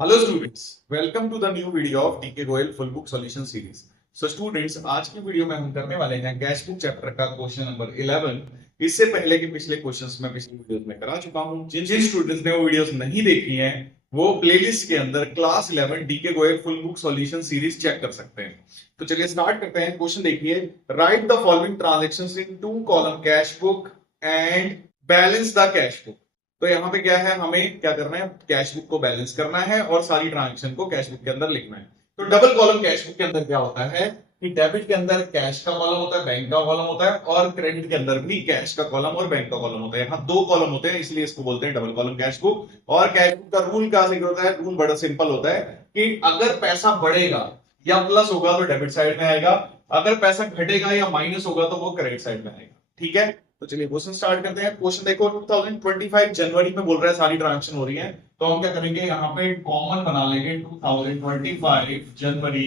Hello students, welcome to the new video of DK Goyal full book solution series. So students, आज की video में हम करने वाले हैं कैश बुक चैप्टर का क्वेश्चन नंबर 11। इससे पहले के पिछले क्वेश्चंस में पिछली वीडियोस में करा चुका हूं। जिन जिन स्टूडेंट्स ने वो वीडियोस नहीं देखी हैं वो प्लेलिस्ट के अंदर class 11 DK Goyal full book solution series check कर सकते हैं। तो चलिए स्टार्ट करते हैं। क्वेश्चन देखिए, write the following transactions in two column cash book and balance the cash book. तो यहाँ पे क्या है, हमें क्या करना है, कैश बुक को बैलेंस करना है और सारी ट्रांजेक्शन को कैश बुक के अंदर लिखना है। तो डबल कॉलम कैश बुक के अंदर क्या होता है कि डेबिट के अंदर कैश का कॉलम होता है, बैंक का कॉलम होता है, और क्रेडिट के अंदर भी कैश का कॉलम और बैंक का कॉलम होता है। यहाँ दो कॉलम होते हैं, इसलिए इसको बोलते हैं डबल कॉलम कैश बुक। और कैश बुक का रूल क्या जिक्र होता है? रूल बड़ा सिंपल होता है कि अगर पैसा बढ़ेगा या प्लस होगा तो डेबिट साइड में आएगा, अगर पैसा घटेगा या माइनस होगा तो वो क्रेडिट साइड में आएगा। ठीक है, तो चलिए क्वेश्चन स्टार्ट करते हैं। क्वेश्चन देखो, 2025 जनवरी में बोल रहा है सारी ट्रांजेक्शन हो रही है, तो हम क्या करेंगे, यहाँ पे कॉमन बना लेंगे 2025 जनवरी।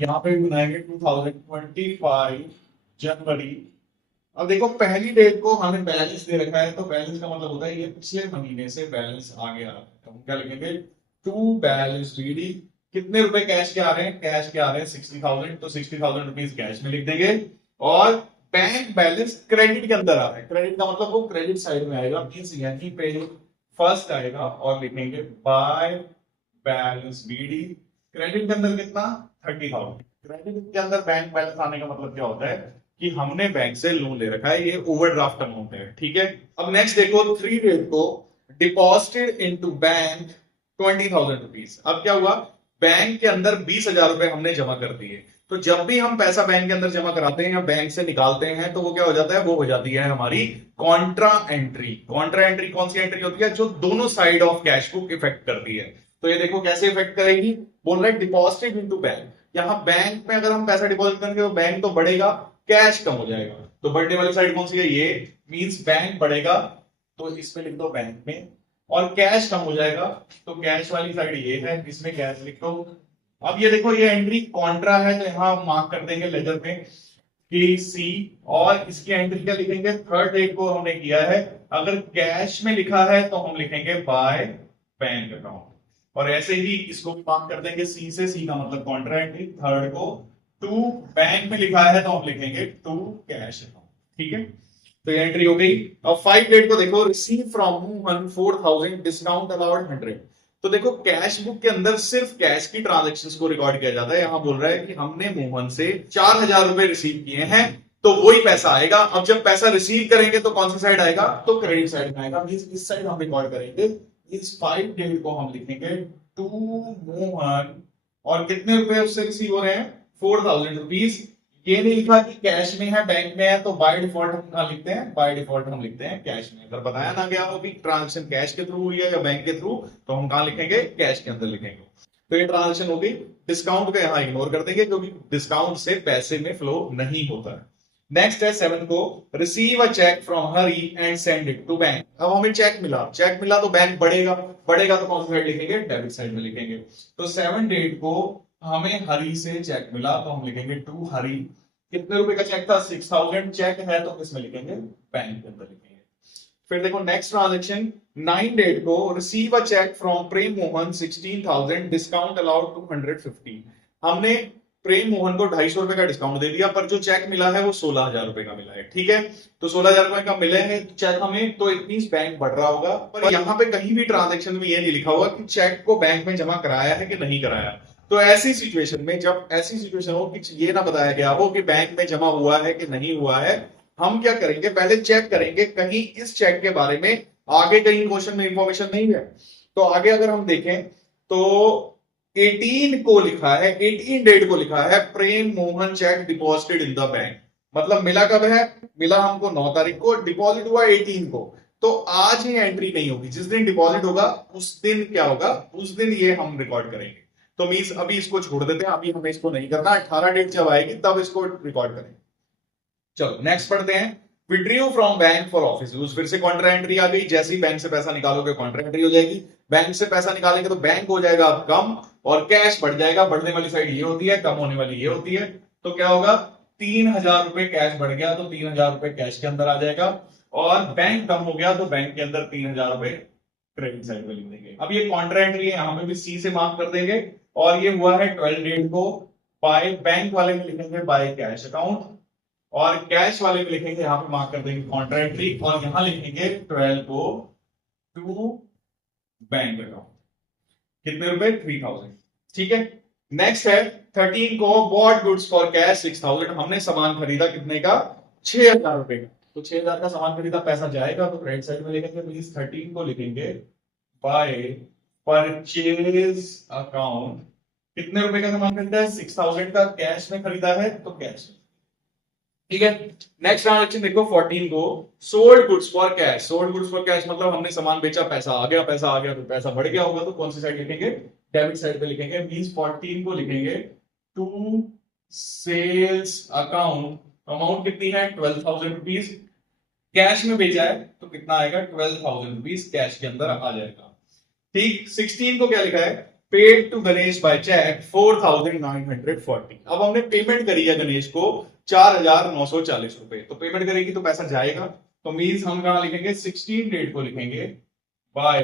यहाँ पे बनाएंगे 2025 जनवरी। अब देखो, पहली डेट को हमें बैलेंस दे रखा है, तो बैलेंस का मतलब होता है ये पिछले महीने से बैलेंस आगे आ रहा है। तो हम क्या लिखेंगे, टू बैलेंस बीडी। कितने रुपए कैश के आ रहे हैं? कैश के आ रहे हैं 60,000, तो 60,000 रुपीज कैश में लिख देंगे। और बैंक बैलेंस क्रेडिट के अंदर आ रहा है, क्रेडिट का मतलब वो क्रेडिट साइड में आएगा, मींस यहीं पे फर्स्ट आएगा और लिखेंगे बाय बैलेंस बीडी। क्रेडिट के अंदर कितना? 30,000। क्रेडिट के अंदर बैंक बैलेंस आने का मतलब क्या होता है कि हमने बैंक से लोन ले रखा है, ये ओवरड्राफ्ट अमाउंट है। ठीक है, अब नेक्स्ट देखो, 3 डेट को डिपॉजिटेड इनटू बैंक 20,000 रुपीज। अब क्या हुआ, बैंक के अंदर 20,000 रुपए हमने जमा कर दिए। तो जब भी हम पैसा बैंक के अंदर जमा कराते हैं या बैंक से निकालते हैं तो वो क्या हो जाता है, वो हो जाती है हमारी कॉन्ट्रा एंट्री। कॉन्ट्रा एंट्री कौन सी एंट्री होती है? जो दोनों side of cash book effect करती है। तो ये देखो कैसे इफेक्ट करेगी, बोल रहा है डिपॉजिटेड इनटू बैंक। यहाँ बैंक में अगर हम पैसा डिपॉजिट करेंगे तो बैंक तो बढ़ेगा, कैश कम हो जाएगा। तो बढ़ने वाली साइड कौन सी है? ये मींस बैंक बढ़ेगा, तो इसमें लिख दो बैंक में। और कैश कम हो जाएगा, तो कैश वाली साइड ये है, इसमें कैश लिख दो। अब ये देखो, ये एंट्री कॉन्ट्रा है, तो यहां मार्क कर देंगे लेटर में कि सी। और इसकी एंट्री क्या लिखेंगे? थर्ड डेट को हमने किया है, अगर कैश में लिखा है तो हम लिखेंगे बाय बैंक अकाउंट। और ऐसे ही इसको भी मार्क कर देंगे सी से, सी का मतलब कॉन्ट्रा एंट्री। थर्ड को टू बैंक में लिखा है तो हम लिखेंगे टू कैश अकाउंट। ठीक है, तो ये एंट्री हो गई। अब 5 डेट को देखो, receive from Mohan 4,000 discount allowed 100। तो देखो, कैश बुक के अंदर सिर्फ कैश की ट्रांजैक्शंस को रिकॉर्ड किया जाता है। यहां बोल रहा है कि हमने मोहन से 4,000 रुपए रिसीव किए हैं, तो वही पैसा आएगा। अब जब पैसा रिसीव करेंगे तो कौन सी साइड आएगा? तो क्रेडिट साइड में आएगा, मींस इस साइड हम रिकॉर्ड करेंगे। इस 5 डेट को हम लिखेंगे टू मोहन, और कितने रुपए उससे रिसीव हो रहे हैं? 4,000 रुपीज। ये नहीं लिखा कि कैश में है बैंक में है, तो बाय डिफॉल्ट हम कहां लिखते हैं? बाय डिफॉल्ट हम लिखते हैं कैश में। अगर बताया ना गया हो कि ट्रांजेक्शन कैश के थ्रू हुई है या बैंक के थ्रू, तो हम कहां लिखेंगे? कैश के अंदर लिखेंगे। तो ये ट्रांजेक्शन हो गई। डिस्काउंट को यहां इग्नोर कर देंगे क्योंकि डिस्काउंट से पैसे में फ्लो नहीं होता है। नेक्स्ट है 7 को, receive a cheque from Hari and send it to bank. अब हमें चेक मिला, चेक मिला तो बैंक बढ़ेगा, बढ़ेगा तो कौन सी साइड लिखेंगे? डेबिट साइड में लिखेंगे। तो 7 डेट को हमें हरी से चेक मिला, तो हम लिखेंगे टू हरी। कितने रुपए का चेक था? 6,000। चेक है तो किसमें लिखेंगे? बैंक के अंदर लिखेंगे। फिर देखो नेक्स्ट ट्रांजैक्शन 9 डेट को, receive a cheque from Prem Mohan 16,000 discount allowed 250। हमने प्रेम मोहन को 250 रुपए का डिस्काउंट दे दिया, पर जो चेक मिला है वो 16,000 रुपए का मिला है। ठीक है, तो 16,000 रुपए का मिले हैं चेक हमें, तो इट मींस बैंक बढ़ रहा होगा। पर यहाँ पे कहीं भी ट्रांजैक्शन में ये नहीं लिखा हुआ कि चेक को बैंक में जमा कराया है कि नहीं कराया। तो ऐसी सिचुएशन में, जब ऐसी सिचुएशन हो कि ये ना बताया गया हो कि बैंक में जमा हुआ है कि नहीं हुआ है, हम क्या करेंगे, पहले चेक करेंगे कहीं इस चेक के बारे में आगे कहीं क्वेश्चन में इंफॉर्मेशन नहीं है। तो आगे अगर हम देखें तो 18 को लिखा है, 18 डेट को लिखा है, Prem Mohan cheque deposited in the bank. मतलब मिला कब है? मिला हमको 9 तारीख को, डिपॉजिट हुआ 18 को। तो आज ही एंट्री नहीं होगी, जिस दिन डिपॉजिट होगा उस दिन क्या होगा, उस दिन ये हम रिकॉर्ड करेंगे। तो मींस अभी इसको छोड़ देते हैं, अभी हमें इसको नहीं करना, 18 डेट जब आएगी तब इसको रिकॉर्ड करेंगे। चलो नेक्स्ट पढ़ते हैं, विड्रीव from bank for office use. फिर से कॉन्ट्रा एंट्री आ गई, जैसे ही बैंक से पैसा निकालोगे कॉन्ट्रा एंट्री हो जाएगी। बैंक से पैसा निकालेंगे तो बैंक हो जाएगा अब कम और कैश बढ़ जाएगा। बढ़ने वाली साइड ये होती है, कम होने वाली ये होती है। तो क्या होगा, 3,000 रुपए कैश बढ़ गया तो 3,000 रुपए कैश के अंदर आ जाएगा, और बैंक कम हो गया तो बैंक के अंदर 3,000 रुपए क्रेडिट साइड पे लिख देंगे। अब ये कॉन्ट्रा एंट्री है, यहाँ पे भी सी से मार्क कर देंगे। और ये हुआ है 12 डेट को, बाय बैंक वाले में लिखेंगे बाय कैश अकाउंट, और कैश वाले में लिखेंगे यहाँ पे मार्क कर देंगे कॉन्ट्रा एंट्री, और यहाँ लिखेंगे 12 को टू बैंक अकाउंट। कितने रुपए? 3000। ठीक है। नेक्स्ट है 13 को बॉट गुड्स फॉर कैश 6000। हमने सामान खरीदा कितने का? 6000 रुपए का। तो 6000 का सामान खरीदा, पैसा जाएगा तो क्रेडिट साइड में लिखेंगे, प्लीज 13 को लिखेंगे बाय परचेज अकाउंट। कितने रुपए का सामान खरीदा है? 6000 का। कैश में खरीदा है तो कैश में। ठीक है। नेक्स्ट ट्रांजेक्शन देखो 14 को sold goods for cash. Sold goods for cash मतलब हमने सामान बेचा, पैसा आ गया, पैसा आ गया तो पैसा बढ़ गया होगा, तो कौन सी साइड लिखेंगे? डेबिट साइड पे लिखेंगे। मींस 14 को लिखेंगे टू सेल्स अकाउंट। अमाउंट कितनी है? 12,000 रुपीज। कैश में बेचा है तो कितना आएगा? 12,000 रुपीज कैश के अंदर आ जाएगा। ठीक। 16 को क्या लिखा है? Paid to Ganesh by cheque 4,940। अब हमने पेमेंट करी है गणेश को 4,940 रुपए, तो पेमेंट करेगी तो पैसा जाएगा, तो मींस हम कहां लिखेंगे? 16 डेट को लिखेंगे बाय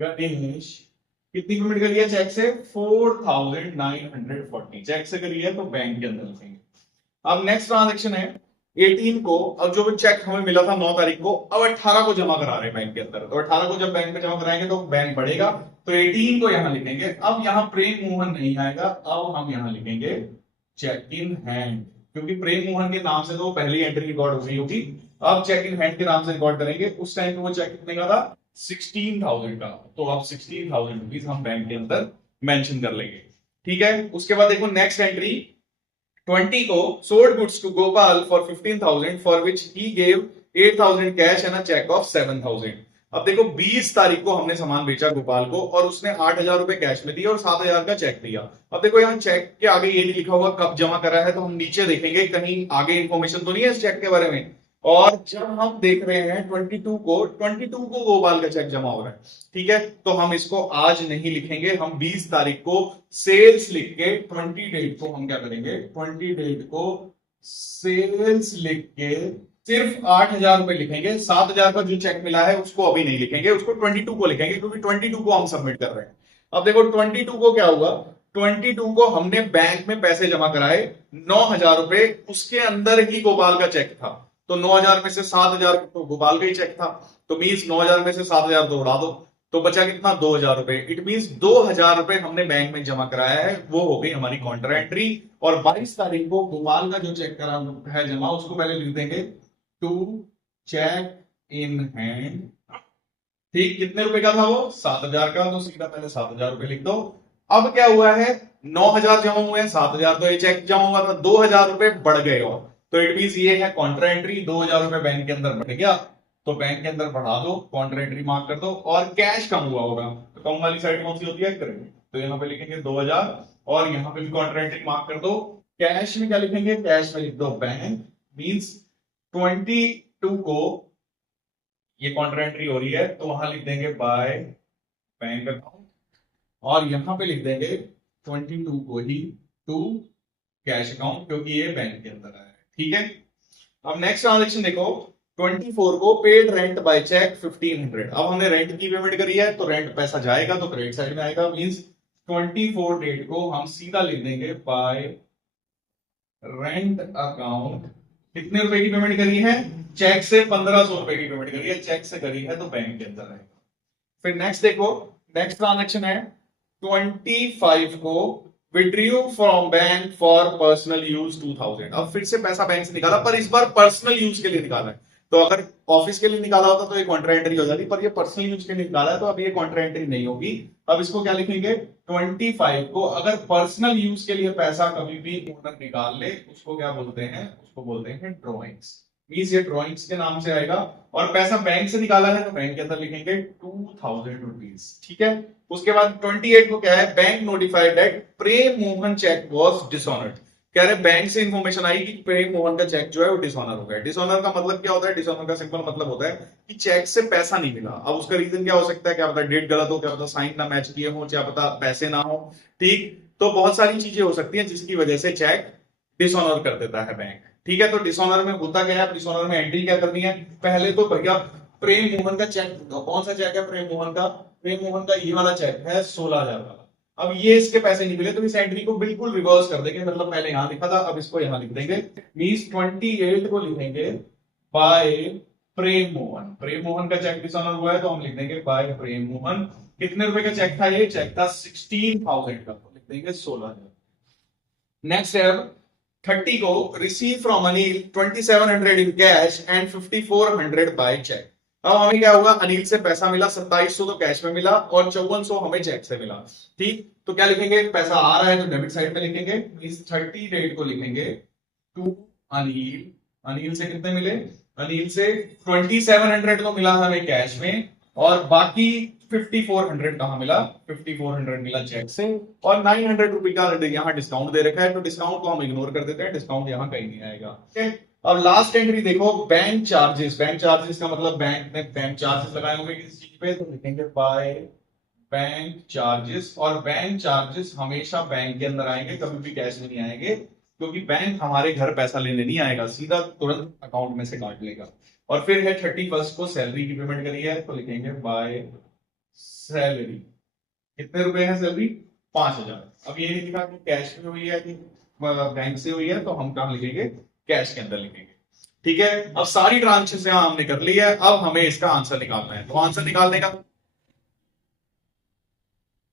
गणेश। कितनी पेमेंट करी है चेक से? 4,940। चेक से करी है तो बैंक के अंदर लिखेंगे। अब नेक्स्ट ट्रांजेक्शन है 18 को। अब जो चेक हमें मिला था 9 तारीख को, अब 18 को जमा करा रहे हैं बैंक के अंदर, तो 18 को जब बैंक में जमा कराएंगे तो बैंक बढ़ेगा, तो 18 को यहां लिखेंगे। अब यहां प्रेम मोहन नहीं आएगा, अब हम यहां लिखेंगे चेक इन हैंड, क्योंकि प्रेम मोहन के नाम से तो पहली एंट्री रिकॉर्ड हो गई होगी। अब चेक इन हैंड के नाम से रिकॉर्ड करेंगे। उस टाइम पे वो चेक कितने का था? 16,000 का, तो अब 16,000 रुपीज हम बैंक के अंदर मेंशन कर लेंगे। ठीक है। उसके बाद देखो नेक्स्ट एंट्री 20 को sold goods to Gopal for 15,000 for which he gave 8,000 cash and a cheque of 7,000। अब देखो 20 तारीख को हमने सामान बेचा गोपाल को, और उसने 8,000 रुपए कैश में दिए और 7,000 का चेक दिया। अब देखो यहाँ चेक के आगे ये नहीं लिखा हुआ कब जमा करा है, तो हम नीचे देखेंगे कहीं आगे इंफॉर्मेशन तो नहीं है इस चेक के बारे में। और जब हम देख रहे हैं 22 को गोपाल का चेक जमा हो रहा है। ठीक है। तो हम इसको आज नहीं लिखेंगे, हम 20 तारीख को सेल्स लिख के 20 डेट को हम क्या करेंगे? 20 डेट को सेल्स लिख के सिर्फ 8,000 रुपए लिखेंगे। 7,000 का जो चेक मिला है उसको अभी नहीं लिखेंगे, उसको 22 को लिखेंगे, क्योंकि 22 को हम सबमिट कर रहे हैं। अब देखो 22 को क्या हुआ? 22 को हमने बैंक में पैसे जमा कराए 9,000 रुपए, उसके अंदर ही गोपाल का चेक था, तो 9,000 में से 7,000 तो गोपाल का ही चेक था, तो मींस 9,000 में से 7,000 तो उड़ा दो, तो बचा कितना? 2,000 रुपए। इट मींस 2,000 रुपए हमने बैंक में जमा कराया है, वो हो गई हमारी कॉन्ट्रा एंट्री। और 22 तारीख को गोपाल का जो चेक करा है जमा, उसको पहले लिख देंगे टू चेक इन हैंड। ठीक। कितने रुपए का था वो? 7,000 का, तो सीधा पहले 7,000 रुपए लिख दो। अब क्या हुआ है? 9,000 जमा हुए हैं, 7,000 तो ये चेक जमा हुआ था, 2,000 रुपए बढ़ गए, और तो इट मींस ये है कॉन्ट्रा एंट्री। 2,000 रुपए बैंक के अंदर बढ़ गया, तो बैंक के अंदर बढ़ा दो, कॉन्ट्रा एंट्री मार्क कर दो। और कैश कम हुआ होगा, तो कम वाली साइड कौन सी होती है? क्रेडिट, तो यहाँ पे लिखेंगे 2,000, और यहाँ पे भी कॉन्ट्रा एंट्री मार्क कर दो। कैश में क्या लिखेंगे? कैश में लिख दो बैंक। मींस 22 को ये कॉन्ट्रा एंट्री हो रही है, तो वहां लिख देंगे बाय बैंक अकाउंट, और यहां पे लिख देंगे 22 को ही टू कैश अकाउंट, क्योंकि ये बैंक के अंदर है। ठीक है। अब नेक्स्ट ट्रांजेक्शन देखो 24 को पेड रेंट बाय चेक 1,500। अब हमने रेंट की पेमेंट करी है, तो रेंट पैसा जाएगा तो क्रेडिट साइड में आएगा। मींस 24 डेट को हम सीधा लिख देंगे बाय रेंट अकाउंट। कितने रुपए की पेमेंट करी है? चेक से 1,500 रुपए की पेमेंट करी है, चेक से करी है तो बैंक के अंदर आएगा। फिर नेक्स्ट देखो, नेक्स्ट ट्रांजेक्शन है 25 को withdrew from bank for personal use 2,000। अब फिर से पैसा बैंक से निकाला, पर इस बार पर्सनल यूज के लिए निकाला है। तो अगर ऑफिस के लिए निकाला होता तो ये कॉन्ट्रा एंट्री हो जाती, पर ये पर्सनल यूज के लिए निकाला है तो अब ये कॉन्ट्रा एंट्री नहीं होगी। अब इसको क्या लिखेंगे? 25 को अगर पर्सनल यूज के लिए पैसा कभी भी ओनर निकाल ले, उसको क्या बोलते हैं? उसको बोलते हैं ड्रॉइंग्स। मींस ये ड्रॉइंग्स के नाम से आएगा, और पैसा बैंक से निकाला है तो बैंक के अंदर लिखेंगे 2,000 रुपीज। ठीक है। उसके बाद 28 को क्या है? Bank notified that Prem Mohan cheque was dishonoured. कह रहे बैंक से इंफॉर्मेशन आई कि प्रेम मोहन का चेक जो है वो डिसऑनर हो गया। डिसऑनर का मतलब क्या होता है? डिसऑनर का सिंपल मतलब होता है कि चेक से पैसा नहीं मिला। अब उसका रीजन क्या हो सकता है? क्या पता डेट गलत हो, क्या पता साइन ना मैच किए हो, क्या पता पैसे ना हो। ठीक। तो बहुत सारी चीजें हो सकती हैं जिसकी वजह से चेक डिसऑनर कर देता है बैंक। ठीक है। तो डिसऑनर में होता क्या है? डिसऑनर में एंट्री क्या करनी है? पहले तो भैया प्रेम मोहन का चेक, कौन सा चेक है प्रेम मोहन का? प्रेम मोहन का ये वाला चेक है 16,000 वाला। अब ये इसके पैसे नहीं मिले तो इस एंट्री को बिल्कुल रिवर्स कर देंगे, मतलब पहले यहां लिखा था अब इसको यहां लिख देंगे। मींस 28 को लिखेंगे बाय प्रेम मोहन। प्रेम मोहन का चेक डिसऑनर हुआ है तो हम लिख देंगे बाय प्रेम मोहन। कितने रुपए का चेक था? ये चेक था 16,000 का, तो लिख देंगे 16,000। नेक्स्ट है 30 को receive from Anil 2700 in cash and 5400 by cheque. अब हमें क्या होगा, अनिल से पैसा मिला 2700 तो कैश में मिला और 5400 हमें चेक से मिला। ठीक, तो क्या लिखेंगे? पैसा आ रहा है तो डेबिट साइड में लिखेंगे। इस 30 डेट को लिखेंगे टू अनिल। अनिल से कितने मिले? अनिल से 2700 तो मिला हमें कैश में और बाकी 5400 कहां मिला? 5400 मिला चेक से और 900 रुपए का यहाँ डिस्काउंट दे रखा है, तो डिस्काउंट को हम इग्नोर कर देते हैं, डिस्काउंट यहाँ कहीं नहीं आएगा। अब लास्ट एंट्री देखो, बैंक चार्जेस। बैंक चार्जेस का मतलब बैंक ने बैंक चार्जेस लगाए होंगे किसी चीज पे, तो लिखेंगे बाय बैंक चार्जेस। और बैंक चार्जेस हमेशा बैंक के अंदर आएंगे, कभी भी कैश में नहीं आएंगे, क्योंकि बैंक हमारे घर पैसा लेने नहीं आएगा, सीधा तुरंत अकाउंट में से काट लेगा। और फिर है 31 को सैलरी की पेमेंट करी है, तो लिखेंगे बाय सैलरी। कितने रुपए है सैलरी? 5,000। अब ये नहीं लिखा कि कैश में हुई है कि बैंक से हुई है, तो हम कहां लिखेंगे? कैश के अंदर लिखेंगे। ठीक है, अब सारी ट्रांजेक्शन यहां हमने कर ली है, अब हमें इसका आंसर निकालना है। तो आंसर निकालने का,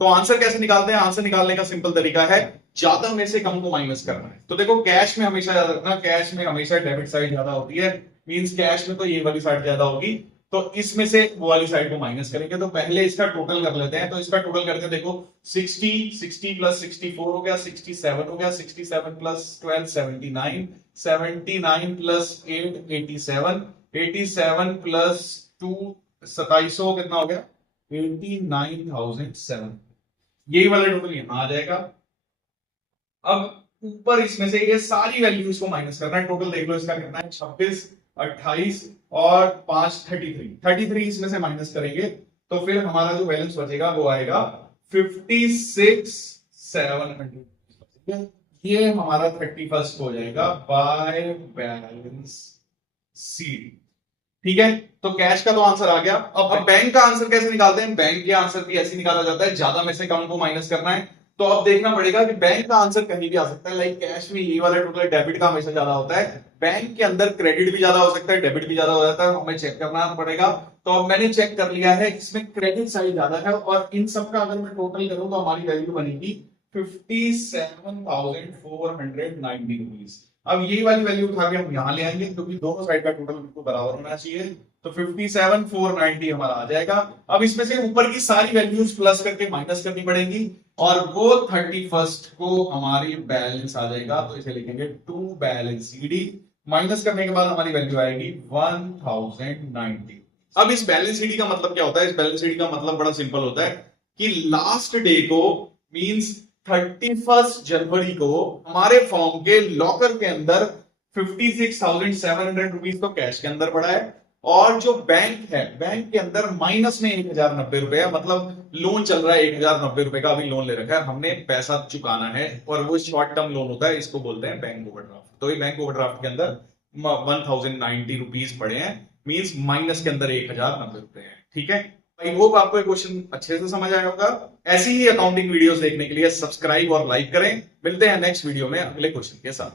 तो आंसर कैसे निकालते हैं? आंसर निकालने का सिंपल तरीका है, ज्यादा में से कम को माइनस करना है। तो देखो कैश में हमेशा याद रखना, कैश में हमेशा डेबिट साइड ज्यादा होती है, मींस कैश में तो ये वाली साइड ज्यादा होगी, तो इसमें से वो वाली साइड को माइनस करेंगे। तो पहले इसका टोटल कर लेते हैं, तो इसका टोटल करके देखो 60 प्लस 64 हो गया, 67 हो गया, 67 प्लस 12 79, 79 प्लस 8 87, 87 प्लस 2 2700 कितना हो गया? 89,007। यही वाला टोटल यहां आ जाएगा। अब ऊपर इसमें से ये सारी वैल्यूज को माइनस करना है। टोटल देख लो इसका कितना है, 26 28 और 5 33 इसमें से माइनस करेंगे तो फिर हमारा जो बैलेंस बचेगा वो आएगा 56,700। ये हमारा 31st हो जाएगा बाय बैलेंस शीट। ठीक है, तो कैश का तो आंसर आ गया। अब बैंक का आंसर कैसे निकालते हैं? बैंक के आंसर भी ऐसे निकाला जाता है, ज्यादा में से कम को माइनस करना है। तो अब देखना पड़ेगा कि बैंक का आंसर कहीं भी आ सकता है, लाइक कैश में ये वाला टोटल डेबिट का हमेशा ज्यादा होता है, बैंक के अंदर क्रेडिट भी ज्यादा हो सकता है, डेबिट भी ज्यादा हो जाता है, हमें चेक करना पड़ेगा। तो अब मैंने चेक कर लिया है, इसमें क्रेडिट साइड ज्यादा है और इन सब का अगर मैं टोटल करूं तो हमारी वैल्यू बनेगी 57,490 रुपीज। अब यही वाली वैल्यू उठा के हम यहां ले आएंगे क्योंकि दोनों साइड का टोटल बिल्कुल बराबर होना चाहिए, तो 57,490 हमारा आ जाएगा। अब इसमें से ऊपर की सारी वैल्यूज प्लस करके माइनस करनी पड़ेगी और वो 31st को हमारी बैलेंस आ जाएगा, तो इसे लिखेंगे टू बैलेंस सीडी। माइनस करने के बाद हमारी वैल्यू आएगी 1090। अब इस बैलेंस सीडी का मतलब क्या होता है? इस बैलेंस सीडी का मतलब बड़ा सिंपल होता है कि लास्ट डे को मींस 31 जनवरी को हमारे फॉर्म के लॉकर के अंदर 56,700 रुपीज तो कैश के अंदर पड़ा है और जो बैंक है, बैंक के अंदर माइनस में 1,090 रुपए, मतलब लोन चल रहा है 1,090 रुपए का, अभी लोन ले रखा है हमने, पैसा चुकाना है और वो शॉर्ट टर्म लोन होता है, इसको बोलते हैं बैंक ओवरड्राफ्ट। तो ये बैंक ओवरड्राफ्ट के अंदर 1090 रुपीज पड़े हैं, मींस माइनस के अंदर 1,090 रुपए है। ठीक है, आई होप आपको ये क्वेश्चन अच्छे से समझ आया होगा। ऐसी ही अकाउंटिंग वीडियोस देखने के लिए सब्सक्राइब और लाइक करें। मिलते हैं नेक्स्ट वीडियो में अगले क्वेश्चन के साथ।